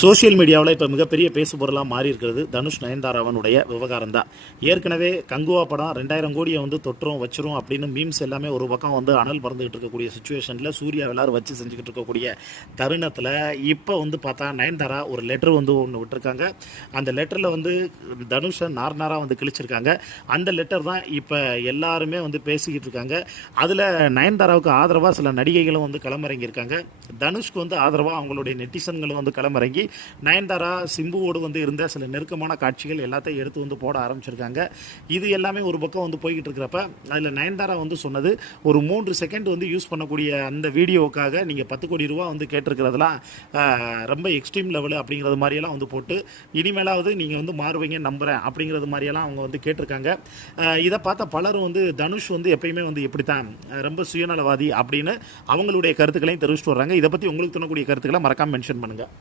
Social மீடியாவில் இப்போ மிகப்பெரிய பேசுபொருளாக மாறி இருக்கிறது தனுஷ் நயன்தாராவனுடைய விவகாரம் தான். ஏற்கனவே கங்குவா படம் 2000 கோடியை வந்து தொற்றும் வச்சிரும் அப்படின்னு மீம்ஸ் எல்லாமே ஒரு பக்கம் வந்து அனல் பறந்துகிட்டு இருக்கக்கூடிய சுச்சுவேஷனில் சூர்யா எல்லாரும் வச்சு செஞ்சுக்கிட்டு இருக்கக்கூடிய தருணத்தில் இப்போ வந்து பார்த்தா நயன்தாரா ஒரு லெட்டர் வந்து ஒன்று விட்டுருக்காங்க. அந்த லெட்டரில் வந்து தனுஷை நார்னாராக வந்து கிழிச்சிருக்காங்க. அந்த லெட்டர் தான் இப்போ எல்லாருமே வந்து பேசிக்கிட்டு இருக்காங்க. அதில் நயன்தாராவுக்கு ஆதரவாக சில நடிகைகளும் வந்து களமிறங்கியிருக்காங்க. தனுஷ்க்கு வந்து ஆதரவாக அவங்களுடைய நெட்டிசன்களும் வந்து களமிறங்கி நயன்தாரா சிம்புவோடு வந்து இருந்த சில நெருக்கமான காட்சிகள் எல்லாத்தையும் எடுத்து வந்து போட ஆரம்பிச்சிருக்காங்க. இது எல்லாமே ஒரு பக்கம் வந்து போய்கிட்டு இருக்கிறப்ப அதில் நயன்தாரா வந்து சொன்னது, ஒரு 3 செகண்ட் வந்து யூஸ் பண்ணக்கூடிய அந்த வீடியோவுக்காக நீங்கள் 10 கோடி ரூபா வந்து கேட்டிருக்கிறதுலாம் ரொம்ப எக்ஸ்ட்ரீம் லெவலு அப்படிங்கிறது மாதிரியெல்லாம் வந்து போட்டு இனிமேலாவது நீங்கள் வந்து மாறுவீங்க நம்புகிறேன் அப்படிங்கிறது மாதிரியெல்லாம் அவங்க வந்து கேட்டிருக்காங்க. இதை பார்த்த பலரும் வந்து தனுஷ் வந்து எப்பயுமே வந்து இப்படித்தான் ரொம்ப சுயநலவாதி அப்படின்னு அவங்களுடைய கருத்துக்களையும் தெரிவிச்சுட்டு வர்றாங்க. இதை பற்றி உங்களுக்கு தோணக்கூடிய கருத்துக்களை மறக்காமல் மென்ஷன் பண்ணுங்கள்.